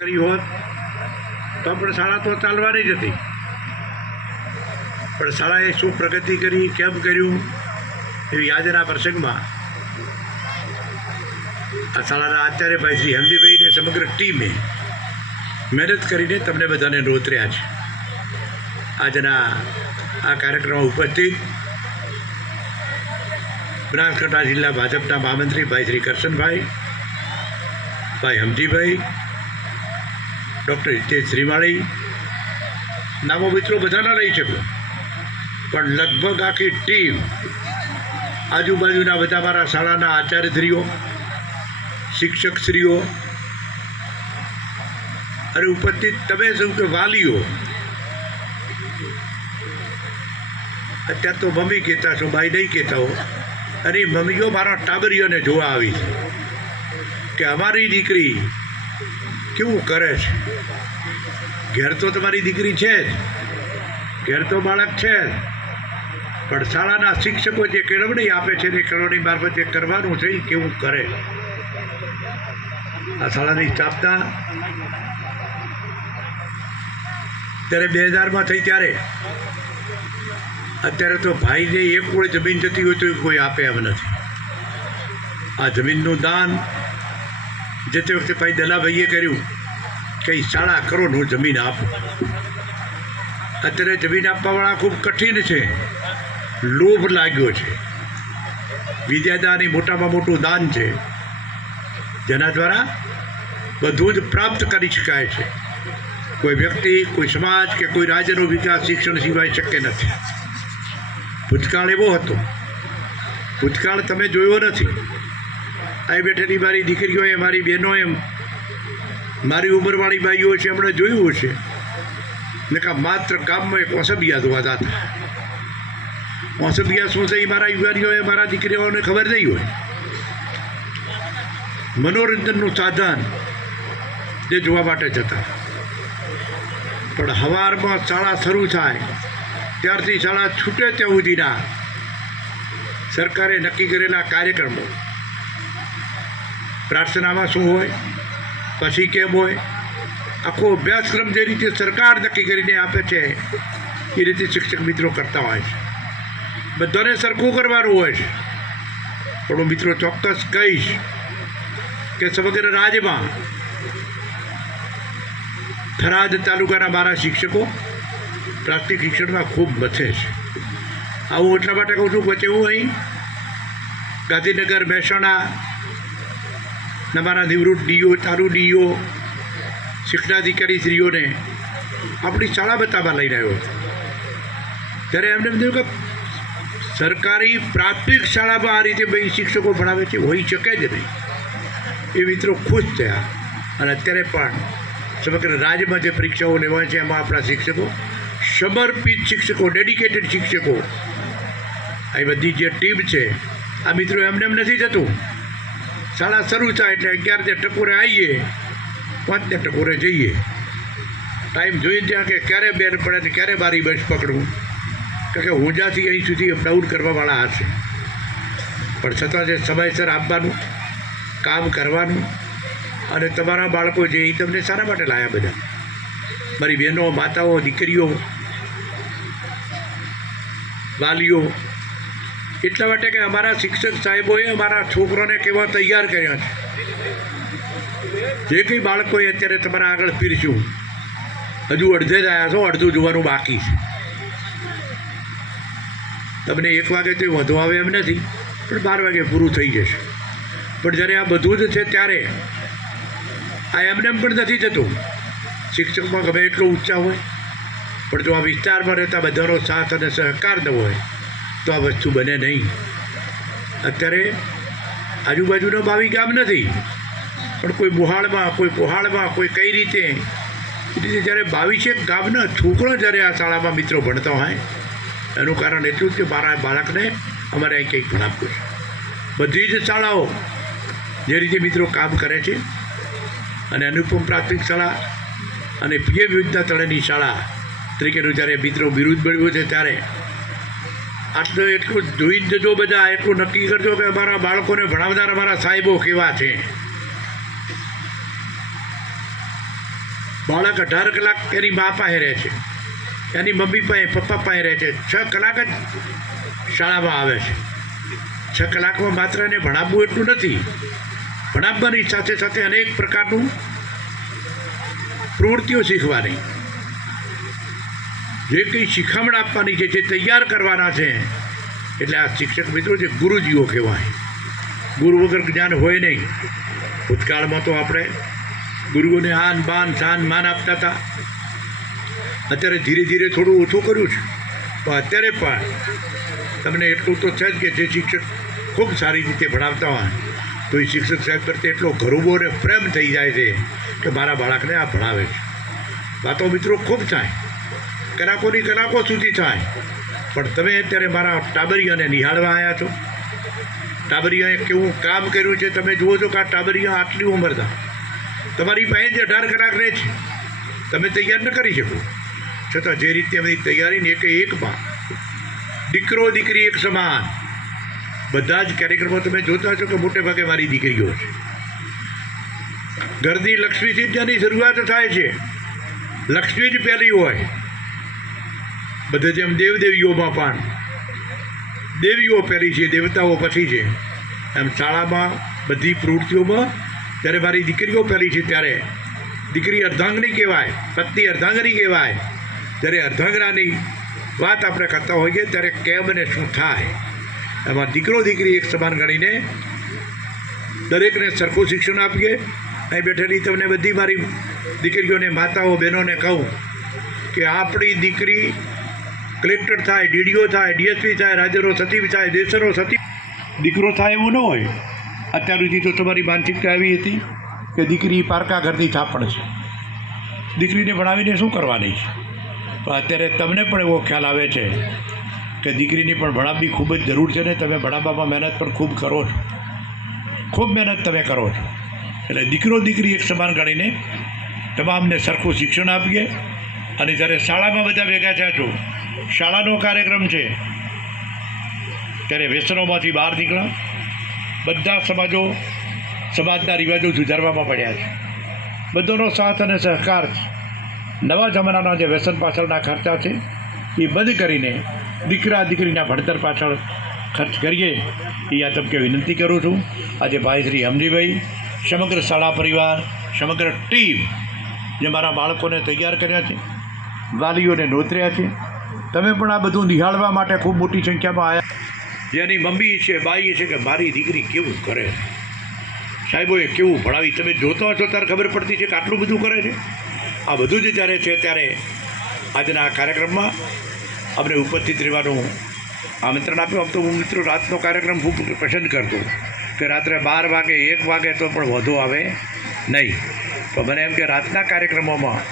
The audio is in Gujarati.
કરી હોત તો પણ શાળા તો ચાલવાની જ હતી, પણ શાળાએ શું પ્રગતિ કરી, કેમ કર્યું, એવી આજના પ્રસંગમાં આ શાળાના આચાર્યભાઈ શ્રી હેમજીભાઈને સમગ્ર ટીમે મહેનત કરીને તમને બધાને નોતર્યા છે. આજના આ કાર્યક્રમમાં ઉપસ્થિત બનાસકાંઠા જિલ્લા ભાજપના મહામંત્રી ભાઈ શ્રી કરશનભાઈ, ભાઈ હમજીભાઈ, ડૉક્ટર હિતેશ શ્રીમાળી, નામો મિત્રો બધા ન લઈ શકું, પણ લગભગ આખી ટીમ, આજુબાજુના બધા મારા શાળાના આચાર્યશ્રીઓ, શિક્ષકશ્રીઓ અને ઉપસ્થિત તમે સૌ કે વાલીઓ, અત્યારે તો મમ્મી કહેતા છો, ભાઈ નહીં કહેતા હો, અને મમ્મીઓ મારા ટાબરીઓને જોવા આવી છે કે અમારી દીકરી કેવું કરે છે. ઘેર તો તમારી દીકરી છે જ, ઘેર તો બાળક છે જ, પણ શાળાના શિક્ષકો જે કેળવણી આપે છે એ કેળવણી મારફત જે કરવાનું છે એ કેવું કરે. આ શાળાની સ્થાપના ત્યારે 2000માં થઈ, ત્યારે અત્યારે તો ભાઈને એક કોળ જમીન જતી હોય તો કોઈ આપે એમ નથી. આ જમીનનું દાન જે તે વખતે ભાઈ દલાભાઈએ કર્યું કે શાળા કરો ને હું જમીન આપું. અત્યારે જમીન આપવાવાળા ખૂબ કઠિન છે, લોભ લાગ્યો છે. વિદ્યાદાન એ મોટામાં મોટું દાન છે, જેના દ્વારા બધું જ પ્રાપ્ત કરી શકાય છે. કોઈ વ્યક્તિ, કોઈ સમાજ કે કોઈ રાજ્યનો વિકાસ શિક્ષણ સિવાય શક્ય નથી. ભૂતકાળ એવો હતો, ભૂતકાળ તમે જોયો નથી. અહીં બેઠેલી મારી દીકરીઓએ, મારી બહેનોએ, મારી ઉંમરવાળી ભાઈઓ છે, એમણે જોયું હશે ને કે માત્ર ગામમાં એક ઓસબિયા ધોવાતા હતા. ઓસબિયા શું છે એ મારા યુવાનીઓએ, મારા દીકરીઓને ખબર નહીં હોય. મનોરંજનનું સાધન જે જોવા માટે જતા, પણ સવારમાં શાળા શરૂ થાય ત્યારથી શાળા છૂટે ત્યાં સુધીના સરકારે નક્કી કરેલા કાર્યક્રમો, પ્રાર્થનામાં શું હોય, પછી કેમ હોય, આખો અભ્યાસક્રમ જે રીતે સરકાર નક્કી કરીને આપે છે એ રીતે શિક્ષક મિત્રો કરતા હોય છે. બધાને સરખું કરવાનું હોય છે. પણ હું મિત્રો ચોક્કસ કહીશ કે સમગ્ર રાજ્યમાં થરાદ તાલુકાના મારા શિક્ષકો પ્રાથમિક શિક્ષણમાં ખૂબ મથે છે. આવું એટલા માટે કહું છું કે હું અહીં ગાંધીનગર, મહેસાણા મારા નિવૃત્ત ડીઓ, ચાલુ ડીઓ, શિક્ષણાધિકારી શ્રીઓને આપણી શાળા બતાવવા લઈને આવ્યો હતો. ત્યારે એમને કહ્યું કે સરકારી પ્રાથમિક શાળામાં આ રીતે બે શિક્ષકો ભણાવે છે, હોઈ શકે જ નહીં. એ મિત્રો ખુશ થયા. અને અત્યારે પણ સમગ્ર રાજ્યમાં જે પરીક્ષાઓ લેવાય છે એમાં આપણા શિક્ષકો, સમર્પિત શિક્ષકો, ડેડિકેટેડ શિક્ષકો, આ બધી જે ટીમ છે, આ મિત્રો એમને એમ નથી થતું. શાળા શરૂ થાય એટલે 11 ટકોરે આવીએ, 5 ટકોરે જઈએ. ટાઈમ જોઈને ત્યાં કે ક્યારે બેર પડે ને ક્યારે મારી બસ પકડવું, કારણ કે હોજાથી અહીં સુધી અપડાઉન કરવાવાળા હશે. પણ છતાં જે સમયસર આપવાનું, કામ કરવાનું, અને તમારા બાળકો જે એ તમને શાના માટે લાયા બધા, મારી બહેનો, માતાઓ, દીકરીઓ, વાલીઓ, એટલા માટે કે અમારા શિક્ષક સાહેબોએ અમારા છોકરાને કેવા તૈયાર કર્યા છે. જે કંઈ બાળકોએ અત્યારે તમારા આગળ પીરસ્યું, હજુ અડધે જ આવ્યા છો, અડધું જોવાનું બાકી છે. તમને 1 વાગે તો વધુ આવે એમ નથી, પણ 12 વાગે પૂરું થઈ જશે. પણ જ્યારે આ બધું જ છે ત્યારે આ એમને પણ નથી થતું. શિક્ષકમાં ગમે એટલો ઊંચા હોય, પણ જો આ વિસ્તારમાં રહેતા બધાનો સાથ અને સહકાર ન હોય તો આ વસ્તુ બને નહીં. અત્યારે આજુબાજુનો 22 ગામ નથી, પણ કોઈ બુહાળમાં, કોઈ પોહાળમાં, કોઈ કઈ રીતે જ્યારે 22 ગામના છોકરો જ્યારે આ શાળામાં મિત્રો ભણતા હોય, એનું કારણ એટલું જ કે મારા બાળકને અમારે અહીં કંઈક ભણાવવું છે. બધી જ શાળાઓ જે રીતે મિત્રો કામ કરે છે, અને અનુપમ પ્રાથમિક શાળા અને પીએમ યોજના તળેની શાળા તરીકેનું જ્યારે મિત્રો બિરુદ મેળવ્યું છે, ત્યારે આટલું એટલું જોઈને જજો બધા, એટલું નક્કી કરજો કે અમારા બાળકોને ભણાવનાર અમારા સાહેબો કેવા છે. બાળક 18 કલાક એની મા પાસે રહે છે, એની મમ્મી પાસે પપ્પા પાસે રહે છે, 6 કલાક જ શાળામાં આવે છે. 6 કલાકમાં માત્ર એને ભણાવવું એટલું નથી, ભણાવવાની સાથે સાથે અનેક પ્રકારનું પ્રવૃત્તિઓ શીખવાની, જે કંઈ શિખામણ આપવાની છે, જે તૈયાર કરવાના છે. એટલે આ શિક્ષક મિત્રો જે ગુરુજીઓ કહેવાય. ગુરુ વગર જ્ઞાન હોય નહીં. ભૂતકાળમાં તો આપણે ગુરુઓને આન બાન શાન માન આપતા હતા. અત્યારે ધીરે ધીરે થોડું ઓછું કર્યું છે, પણ અત્યારે પણ તમને એટલું તો છે જ કે જે શિક્ષક ખૂબ સારી રીતે ભણાવતા હોય તો એ શિક્ષક સાહેબ પ્રત્યે એટલો ગરુબો અને પ્રેમ થઈ જાય છે કે મારા બાળકને આ ભણાવે છે. વાતો મિત્રો ખૂબ થાય, કલાકોની કલાકો સુધી થાય. પણ તમે અત્યારે મારા ટાબરિયાને નિહાળવા આવ્યા છો. ટાબરિયાએ કેવું કામ કર્યું છે તમે જુઓ છો કે આ ટાબરિયા આટલી ઉંમરના તમારી પાસે જ 18 કલાક રહે છે, તમે તૈયાર ન કરી શકો. છતાં જે રીતે એમની તૈયારીને એકમાં દીકરો દીકરી એક સમાન બધા જ કાર્યક્રમો તમે જોતા છો કે મોટે ભાગે મારી દીકરીઓ છે. ઘરની લક્ષ્મીથી જ જેની શરૂઆત થાય છે, લક્ષ્મી જ પહેલી હોય. બધે જેમ દેવદેવીઓમાં પણ દેવીઓ પહેલી છે, દેવતાઓ પછી છે, એમ શાળામાં બધી પ્રવૃત્તિઓમાં જ્યારે મારી દીકરીઓ પહેલી છે ત્યારે દીકરી અર્ધાંગની કહેવાય, પત્ની અર્ધાંગની કહેવાય. જ્યારે અર્ધાંગનાની વાત આપણે કરતા હોઈએ ત્યારે કેમ અને શું થાય, એમાં દીકરો દીકરી એક સમાન ગણીને દરેકને સરખું શિક્ષણ આપીએ. અહીં બેઠેલી તમને બધી મારી દીકરીઓને, માતાઓ, બહેનોને કહું કે આપણી દીકરી કલેક્ટર થાય, ડીડીઓ થાય, ડીએસપી થાય, રાજ્યનો સચિવ થાય, દેશનો સચિવ, દીકરો થાય એવું ન હોય. અત્યાર સુધી તો તમારી માનસિકતા એવી હતી કે દીકરી પારકા ઘરની થાપણ છે, દીકરીને ભણાવીને શું કરવાની છે. તો અત્યારે તમને પણ એવો ખ્યાલ આવે છે કે દીકરીની પણ ભણાવવી ખૂબ જ જરૂર છે ને તમે ભણાવવામાં મહેનત પણ ખૂબ કરો છો, ખૂબ મહેનત તમે કરો છો. એટલે દીકરો દીકરી એક સમાન ગણીને તમામને સરખું શિક્ષણ આપીએ. અને જ્યારે શાળામાં બધા ભેગા થયા છો, શાળાનો કાર્યક્રમ છે, ત્યારે વ્યસનોમાંથી બહાર નીકળો. બધા સમાજના રિવાજો સુધારવામાં પડ્યા છે. બધાનો સાથ અને સહકાર છે. નવા જમાનાના જે વ્યસન પાછળના ખર્ચા છે એ બંધ કરીને દીકરા દીકરીના ભણતર પાછળ ખર્ચ કરીએ એ આ તબકે વિનંતી કરું છું. આજે ભાઈ શ્રી હમજીભાઈ, સમગ્ર શાળા પરિવાર, સમગ્ર ટીમ જે મારા બાળકોને તૈયાર કર્યા છે, વાલીઓને નોતર્યા છે, તમે પણ આ બધું નિહાળવા માટે ખૂબ મોટી સંખ્યામાં આવ્યા. જેની મમ્મી છે, બાઈ છે કે મારી દીકરી કેવું કરે, સાહેબોએ કેવું ભણાવી, તમે જોતા હશો ત્યારે ખબર પડતી છે કે આટલું બધું કરે છે. આ બધું જ જ્યારે છે ત્યારે આજના આ કાર્યક્રમમાં અમને ઉપસ્થિત રહેવાનું આમંત્રણ આપ્યું. આમ તો હું મિત્રો રાતનો કાર્યક્રમ ખૂબ પસંદ કરતો કે રાત્રે 12 વાગે 1 વાગે તો પણ વધુ આવે નહીં, તો મને એમ કે રાતના કાર્યક્રમોમાં